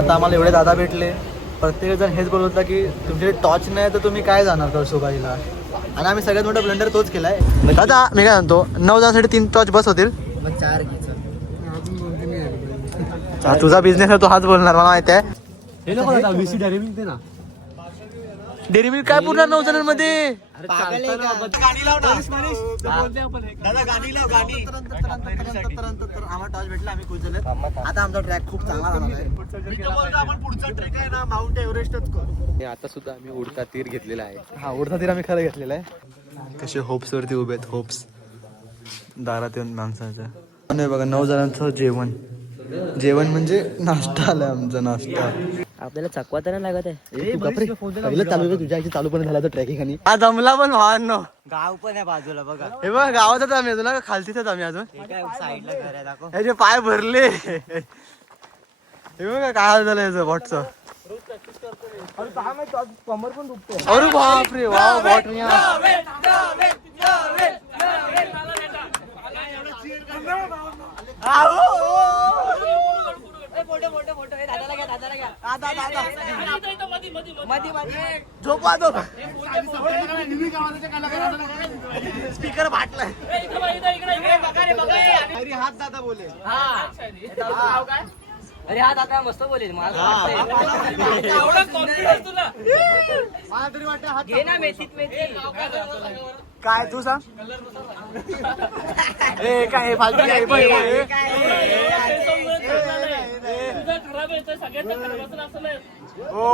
आता आम्हाला एवढे दादा भेटले, प्रत्येक जण हेच बोलत होता की तुमचे टॉर्च नाही तर तुम्ही काय जाणार कळसुबाईला. आणि आम्ही सगळ्यात मोठा ब्लंडर तोच केलाय. दादा मी काय म्हणतो, 9 जणांसाठी 3 टॉर्च बस होतील. मग 4 घ्यायचं. तुझा बिझनेस आहे, तो हाच बोलणार मला माहिती आहे. हे नको दादा, VC डेअरी मिल्क दे ना. डेअरी मिल्क काय पूर्ण 9 जणांमध्ये. अरे चालतं ना, गाणी लाव ना. बोलते आपण हे. दादा गाणी लाव गाणी. आम्हाला टॉर्च भेटला, आम्ही खुश झालो. आता आमचा ट्रॅक खूप चांगला झाला आहे. मी तर बोलतो आपण पुढचा ट्रेक आहे ना माउंट एव्हरेस्टच करू. आता सुद्धा आम्ही उडता तीर घेतलेला आहे. हा उडता तीर आम्ही खरं घेतलेला आहे. कसे होप्स वरती उभे आहेत, होप्स दारात येऊन माणसाच्या. नाही बघा 9 जणांचं जेवण. जेवण म्हणजे नाश्ता आलाय आमचा, नाश्ता. आपल्याला चकवा तर नाही लागत आहे. पहिलं चालू तुझ्या आईची चालू पण झाला तर ट्रेकिंग आणि हा जमला पण भावांनो. गाव पण आहे बाजूला बघा. हे बघ गावातच आम्ही अजून, खालतीच आम्ही अजून. साईडला घर आहे दाखव. ह्याचे पाय भरले. हे बघा काय हाल झालं याचं बॉटचं. अरे बापरे वा बॉट. स्पीकर फाटलाय. हात दादा बोले. अरे हा दादा मस्त बोलेल. घे ना मेथीत मेथी. काय तू सांग. ए काय फालतू काय हो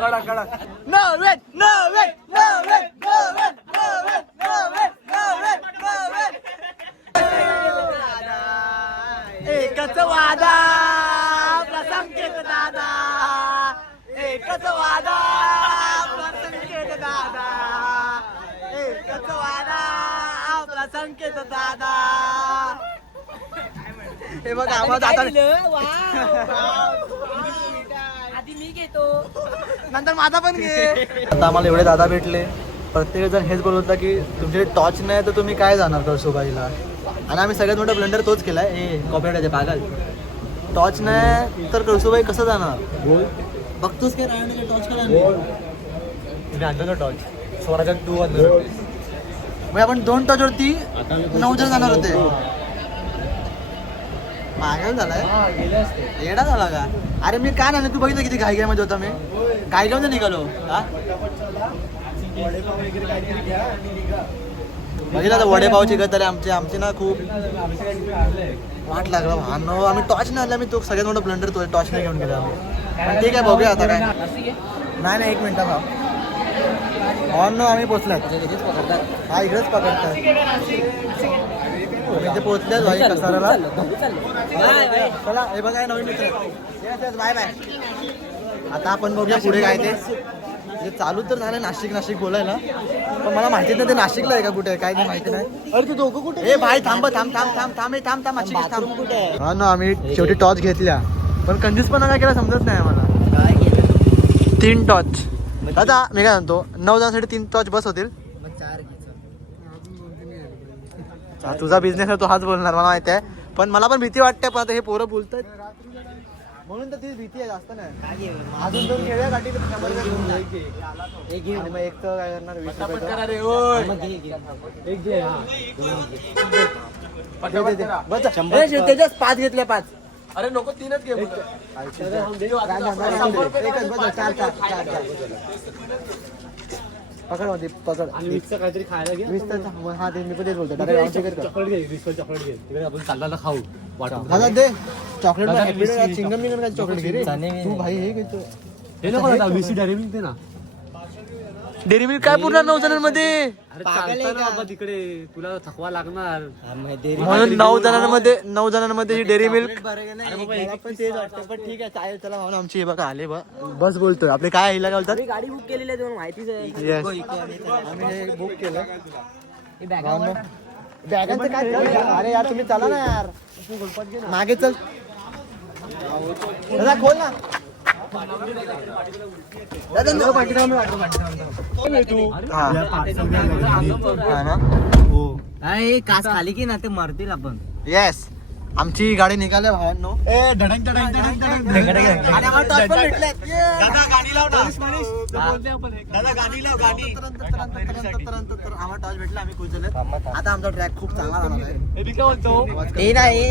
कडक कडक. No wait no wait no wait no wait no wait no wait no wait no wait. एकच वादा प्रसंकेत दादा, एकच वादा प्रसंकेत दादा, एकच वादा प्रसंकेत दादा. हे बघ आम्हाला आता आधी मी घेतो नंतर माझा पण घे. आता आम्हाला एवढे दादा भेटले, प्रत्येक जण हेच बोलत होता की तुमचे टॉर्च नाही तर तुम्ही काय जाणार कळसुबाईला. आणि आम्ही सगळ्यात मोठा ब्लंडर तोच केलाय. ए कॉपरेटाचे पागल. टॉर्च नाही तर कळसुबाई कसं जाणार. बघतोस काय राहण्याचे टॉर्च करा. तुम्ही आणतो टॉर्च स्वराच्या 2 मग आपण 2 टॉर्च वरती 9 जण जाणार होते. पागल झालाय, येडा झाला का. अरे मी काय नाही, तू बघितलं किती घाई मध्ये होता. मी घाई मध्ये निघालो. बघितलं वडेपावची गत आले आमची ना खूप वाट लागला. भानो आम्ही टॉर्च नाही आणला. मी तो सगळ्यात मोठा ब्लंडर तो टॉर्च नाही घेऊन गेला आम्ही. पण ठीक आहे बघूया आता काय. नाही 1 मिनिट ऑन आम्ही पोचलात. हा इकडेच पकडतात. इथे पोचल्याच भाई कसाराला. चला हे बघा नवीन मित्र. Bye bye. आता आपण बघूया पुढे काय ते चालू तर झालं. नाशिक बोलायला पण मला माहिती नाही ते नाशिकला आहे का कुठे काय ते माहिती नाही. अरे तू दोघं कुठे. हे भाई थांब थांब थांब थांब थांब थांब थांब थांब थांब कुठे. हा ना आम्ही शेवटी टॉर्च घेतल्या पण कंजूसपणा काय केला समजत नाही आम्हाला. 3 टॉर्च. दादा मी काय म्हणतो 9 जणांसाठी 3 टॉर्च बस होतील. मग 4 घ्यायचं. तुझा बिझनेस आहे, तो हाच बोलणार मला माहिती आहे. पण मला पण भीती वाटते. पण आता हे पोरं बोलतात म्हणून तर ती भीती आहे जास्त नाही. अजून 2 खेळ्या गाठी तर एक घे. मग एक तर काय करणार 20 रुपये. त्याच्याच 5 घेतल्या 5. अरे नको 3च घे. पकड मध्ये पकड. आणि 20चं काहीतरी खायला घे. 20 हा ते मी पण तेच बोलतो. चॉकलेट घे. 20 चॉकलेट घे. तिकडे आपण चालला खाऊ वाटून. दादा दे चॉकलेट. चिंगम बिंगम काय चॉकलेट घे रे तू भाई. हे घेतो. हे नको दादा, VC डेअरी मिल्क दे ना. डेअरी मिल्क काय पूर्ण 9 जणांमध्ये. अरे चालतं ना बाबा तिकडे, तुला थकवा लागणार. म्हणून 9 जणांमध्ये ही डेअरी मिल्क. पण तेच वाटतं पण ठीक आहे चालेल. चला भाऊ आमची हे बघा आले बस बोलतोय आपले. काय हिला काय बोलतात. गाडी बुक केलेली आहे तुम्हाला माहितीच आहे. आम्ही हे बुक केलं. बॅगांचं काय. अरे यार तुम्ही चला ना यार मागे चल. दादा खोल ना. कास खाली की ना ते मरतील आपण. येस आमची गाडी निघाल्या भावांनो आणि आम्हाला टॉर्च पण भेटलेत. तर आम्हाला टॉर्च भेटला, आम्ही कुजलेत. आता आमचा ट्रॅक खूप चांगला झाला आहे. हे नाही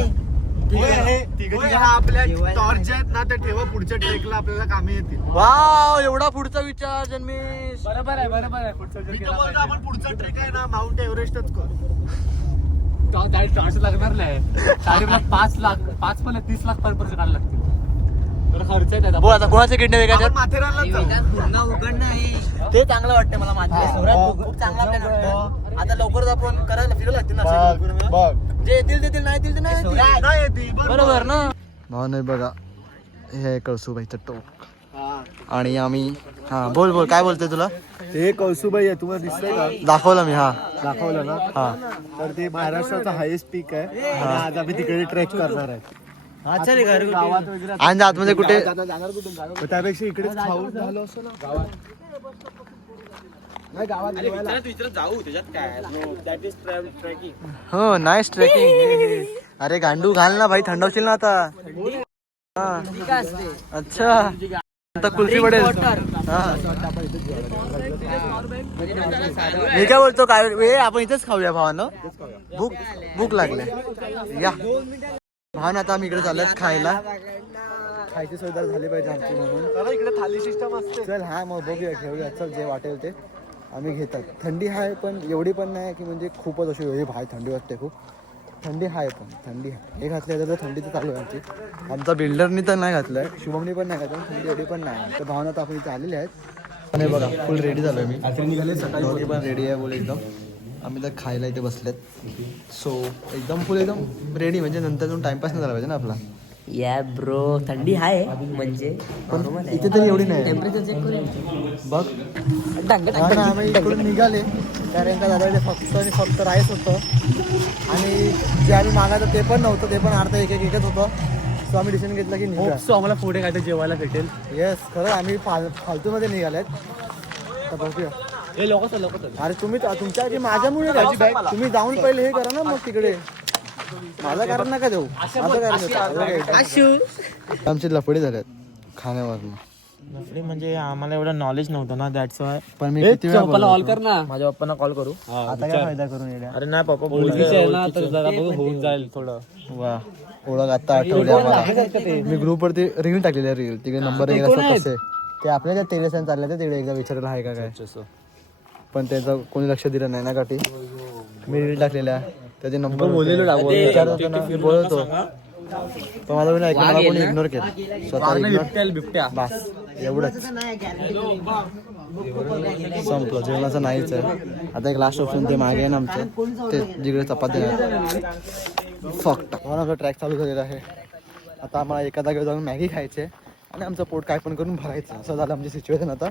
आपल्या टॉर्च आहेत ना, ते ठेवा पुढच्या ट्रेकला आपल्याला कामी येतील. वाव, एवढा पुढचा विचार जन्मेश. बरोबर आहे पुढचं मी तर बोलतो आपण पुढचा ट्रेक आहे ना माउंट एव्हरेस्टच करू. गाडी टॉर्च लागणार नाही. गाडीला 5 पण 30 लाख पर पर्यंत काढायला लागतील. थोडं खर्च आहे त्याचा. बोल आता कोणाचे किडने आपण वेगायचे माथेरानलाच जाऊ. पुन्हा उघडणं आहे. ते चांगलं वाटतं मला. माझ्या खूप चांगला प्लॅन वाटतं. आता लवकरच आपण करायला फिरायला लागतील ना. जे येतील ते नाही येतील ते नाही येतील. नाही येते बरोबर ना. भाऊ नाही बघा, हे कळसूबाईचं टोक. आणि आम्ही हा बोल काय बोलतोय तुला. ते कौसुबाई आहे, तुम्हाला दिसतंय का? दाखवलं मी. हा दाखवलं ना. हा तर ते महाराष्ट्राचा हायेस्ट पीक आहे आणि आज आम्ही तिकडे ट्रेक करणार आहे. गावात वगैरे आणि आतमध्ये कुठे जाणार कुठून? त्यापेक्षा इकडेच खाऊन झालं असं ना गावात. नाही गावात जेवायला. हो नाईस ट्रेकिंग. अरे गांडू घाल ना भाई, थंडवशील ना आता. हा ठीक असते. अच्छा, आता कुल्फी पडेल. हा मी काय बोलतो, काय आपण इथेच खाऊया भावानं. भूक लागले या भावानं. आता आम्ही इकडे चाललोय खायला. खायची सोय झाली पाहिजे आमची म्हणून. इकडे थाली सिस्टम असते. चल हा मग बघूया, घेऊया. चल जे वाटेल ते आम्ही घेतात. थंडी आहे पण एवढी पण नाही की म्हणजे खूपच अशी हे भाई थंडी वाटते खूप. थंडी आहे पण थंडी आहे. हे घातलं तर थंडी तर चालू आहे आमची. आमचा बिल्डरनी तर नाही घातलं आहे, शुभमनी पण नाही घातलं. थंडी एवढी पण नाही. तर भावना तर आपण इथे आलेले आहेत. आणि बघा फुल रेडी झालो आहे मी. निघाले सकाळी पण रेडी आहे बोल एकदम. आम्ही तर खायला इथे बसलेत. सो एकदम फुल एकदम रेडी, म्हणजे नंतर जाऊन टाइमपास नाही झाला पाहिजे ना आपला. या ब्रो, थंडी आहे म्हणजे पण इथे तरी एवढी नाही. टेम्परेचर चेक करू बघ हा ना, आम्ही इकडून निघाले कारण का दादा फक्त राईस होतं आणि जे आम्ही मागायचं ते पण नव्हतं. ते पण अर्धा एकच होतं. सो आम्ही डिसिजन घेतलं की निघा. सो आम्हाला पुढे काय जेवायला भेटेल. येस खरं आम्ही फालतूमध्ये निघालेत. तर बघूया. हे लोक अरे तुम्ही तुमच्या आधी माझ्यामुळे तुम्ही जाऊन पहिले हे करा ना मग तिकडे. माझं कारण नका देऊ. आमचे लफडे झालेत खाण्यावर. म्हणजे आम्हाला एवढं नॉलेज नव्हतं ना, दॅट्स वाय. पण मी किती वेळा बोललो कॉल होतो. कर ना. माझ्या पप्पांना कॉल करू. आता काय फायदा करून येण्या. अरे नाही पप्पा ओळखीचे आहे ना, तर जरा बघ होऊन जाईल थोडं. वा ओळख आता आठवली आम्हाला. मी ग्रुपवरती रील टाकलेली आहे. रील तिकडे नंबर कसे ते आपल्या त्या तेरेसन चालले ते तिकडे एकदा विचारायला आहे का काय. पण त्याचं कोणी लक्ष दिलं नाही ना काठी. मी रील टाकलेल्या त्याचे नंबर विचारत होतो ना, मी बोलतो पण माझा कोणी ऐकलं, मला कोणी इग्नोर केलं. स्वतः इग्नोर. बस एवढंच संपलं. जेवणाचं नाहीच आहे. आता एक लास्ट ऑप्शन ते मागे आहे ना आमचं, ते जिकडे चपाती आहे फक्त. मला ट्रॅक चालू झालेला आहे. आता आम्हाला एका जागेवर जाऊन मॅगी खायची आहे आणि आमचं पोट काय पण करून भरायचं. असं झालं आमची सिच्युएशन. आता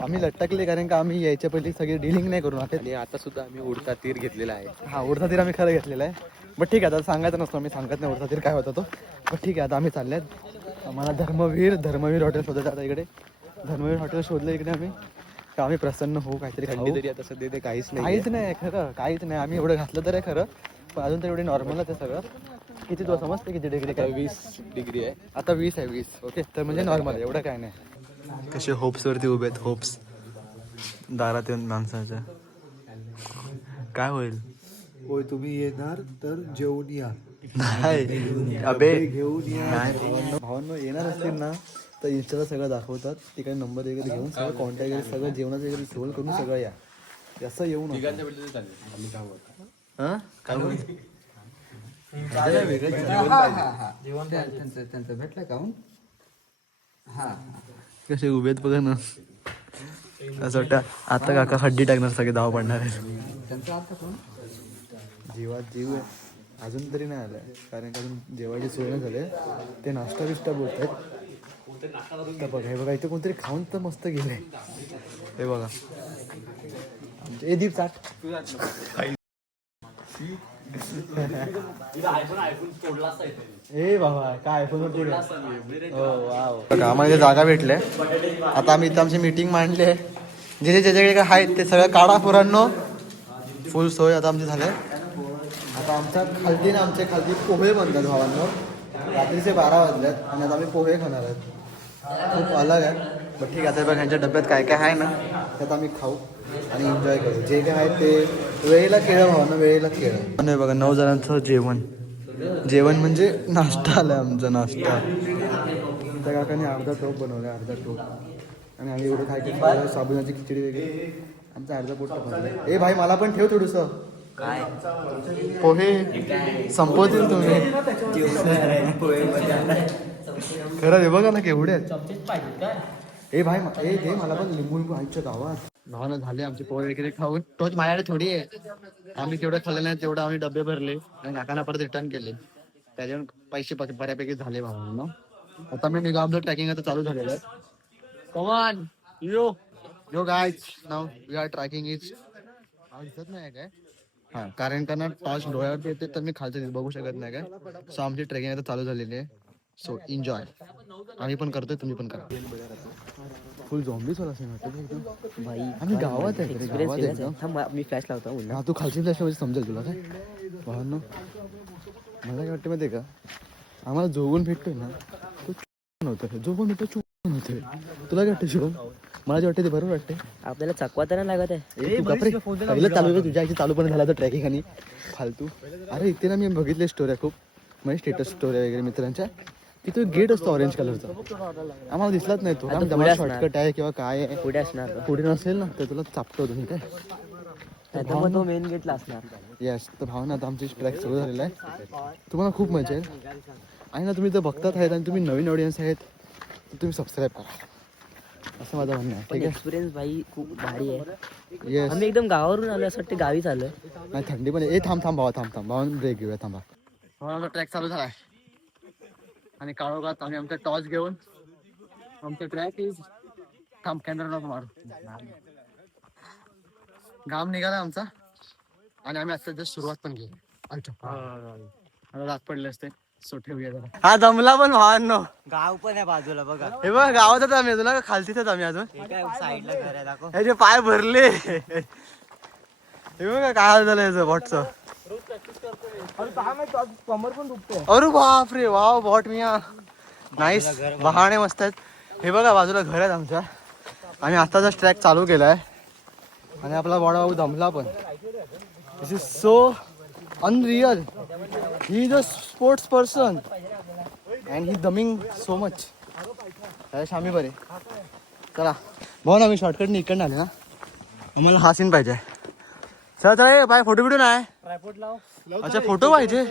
आम्ही लटकले कारण का आम्ही यायच्या पहिली सगळी डीलिंग नाही करून आणि आता सुद्धा आम्ही उडता तीर घेतलेला आहे. हा उडता तीर आम्ही खरं घेतलेला आहे. बट ठीक आहे, आता सांगायचं नसतं, मी सांगत नाही उडता तीर काय होता तो. बट ठीक आहे, आता आम्ही चालले आहेत. आम्हाला धर्मवीर हॉटेल शोधायचं. आता इकडे धर्मवीर हॉटेल शोधलं इकडे आम्ही. तर आम्ही प्रसन्न होऊ काहीतरी खाऊ. तरी आता सध्या ते काहीच काहीच नाही खरं, काहीच नाही. आम्ही एवढं घातलं तर आहे खरं, पण अजून तर एवढे नॉर्मलच आहे सगळं. किती तुला समजते किती डिग्री काय? 20 डिग्री आहे आता 20 आहे. 20 ओके. तर म्हणजे नॉर्मल आहे, एवढं काय नाही. कसे होप्सवरती उभे आहेत. होप्स दारात येऊन माणसाच्या. काय होईल? होय तुम्ही येणार तर जेवून या. नाही अबे घेऊन या. भावांनो येणार असतील ना तर इंस्टाला सगळं दाखवतात. तिकडे नंबर वगैरे घेऊन सगळं कॉन्टॅक्ट वगैरे सगळं जेवणाचं वगैरे सोल करून सगळं या. असं येऊ नका. हां काय बोल त्यांचं भेटलं का? कसे उभे आहेत बघा ना. असं वाटतं आता काका हड्डी टाकणार, सगळे धाव पडणार आहे. जीवात जीव आहे. अजून तरी नाही आलाय कारण का अजून जेवायची सोय नाही झाली. ते नाश्ता बिष्टा बोलत आहेत. तर बघा हे बघा इथे कोणतरी खाऊन तर मस्त गेले. हे बघा ए दीप चाट. ए बाबा काय आयफोन आम्हाला जागा भेटले. आता आम्ही इथं आमची मीटिंग मांडली आहे. जे ज्याच्याकडे काय आहेत ते सगळं काढा पुरांनो. फुल सोय आता आमची झाले. आता आमच्या खालती पोहे बनतात भावांनो. रात्रीचे 12 वाजल्यात आणि आता आम्ही पोहे खाणार आहेत. खूप अलग आहे. बट ठीक आहे, बघ ह्यांच्या डब्यात काय काय आहे ना त्यात आम्ही खाऊ आणि एन्जॉय करू. जे काय आहे ते वेळेला केळं भावांना, वेळेला केळं. आणि बघा 9 जणांचं जेवण म्हणजे नाश्ता आला आमचा नाश्ता. त्या काकाने अर्धा टोप बनवला, अर्धा टोप. आणि आम्ही एवढं काय केलं, साबुदाची खिचडी वगैरे. आमचा अर्धा पोट भरलं. ए भाई मला पण ठेव थोडंसं. काय पोहे संपवतील तुम्ही. खरं हे बघा ना केवढे आहेत. ए भाई ए दे मला पण लिंबू आईच्या गावात. भावना झाले आमचे पोहे वगैरे खाऊन. तोच माझ्याकडे थोडी आहे. आम्ही तेवढं खाल्लं नाही, तेवढं आम्ही डबे भरले आणि काकांना परत रिटर्न केले. त्याच्यावर पैसे बऱ्यापैकी झाले भावांना. आता मी निघा, आमचं ट्रॅकिंग आता चालू झालेलं आहे. Come on yo guys, now we are tracking is. दिसत नाही काय? हां, कारण का ना टॉर्च डोळ्यावरती येते तर मी खालचं बघू शकत नाही काय. सो आमची ट्रेकिंग आता चालू झालेली आहे. So enjoy. आम्ही पण करतोय, तुम्ही पण करा. फुल झॉम्बीज वाला सीन वाटतं भाई आम्ही गावात आहे रे, गावात आहे एकदम. थांब मी फ्लॅश लावतो. हा, तू खालची फ्लॅश म्हणजे समजेल तुला काय. भावांनो मला काय वाटतं माहिती आहे का, आम्हाला जोगून भेटतोय ना तो नव्हतं, जो पण भेटतो चुकून होतोय. तुला काय वाटतं शिवम? मला जे वाटतं ते बरोबर वाटते. आपल्याला चकवा तर नाही लागत आहे. तू कपडे पहिलं चालू आहे तुझ्या आईची चालू पण झाला तर ट्रॅकिंग आणि फालतू. अरे इथे ना मी बघितले स्टोऱ्या खूप, म्हणजे स्टेटस स्टोऱ्या वगैरे मित्रांच्या. तिथे गेट असतो ऑरेंज कलरचा, आम्हाला दिसलाच नाही तो. पुढे शॉर्टकट आहे किंवा काय आहे, पुढे असणार पुढे नसेल ना तर तुला चापतो तुम्ही काय. तो मेन गेटला असणार. येस, तर भावना आता आमची ट्रॅक सुरू झालेला आहे. तुम्हाला खूप मजा येईल. आणि ना तुम्ही जर बघतात आहेत आणि तुम्ही नवीन ऑडियन्स आहेत तर तुम्ही सबस्क्राईब करा, असं माझं म्हणणं आहे. पण ठीक आहे. एक्सपिरियन्स भाई खूप भारी आहे. येस, आम्ही एकदम गावावरून आलो असं वाटतं, गावीच आलोय. नाही थंडी पण ए थांब भावा, भावा ब्रेक घेऊया थांबा. आमचा ट्रॅक चालू झाला आहे आणि काळोखात आम्ही आमचा टॉर्च घेऊन आमचा ट्रॅक इज थांब कॅमेरा नको मारू. घाम निघाला आमचा आणि आम्ही आता जस्ट सुरुवात पण केली. आता रात पडले असते, सो ठेवूया जरा. हा दमला पण भावांनो. गाव पण आहे बाजूला बघा. हे बघ गावातच आम्ही अजून, खालतीच आम्ही अजून. साईडला घर आहे दाखव. ह्याचे पाय भरले. हे बघा काय झालं याचं बॉटचं. कमर पण दुखते. अरे बापरे, वाव बॉट मिया नाईस. बहाणे मस्त आहेत. हे बघा बाजूला घर आहेत आमच्या. आम्ही आत्ताच ट्रॅक चालू केलाय आणि आपला बॉडा भाऊ दमला पण. This is so unreal. He is a sports person and he दमिंग सो मच. त्यावेळेस आम्ही बरे. चला भाऊ ना, आम्ही शॉर्टकटने इकडनं आले ना, आम्हाला हा सीन पाहिजे. चला चला, बाय फोटो बिटो नाही. अच्छा फोटो पाहिजे.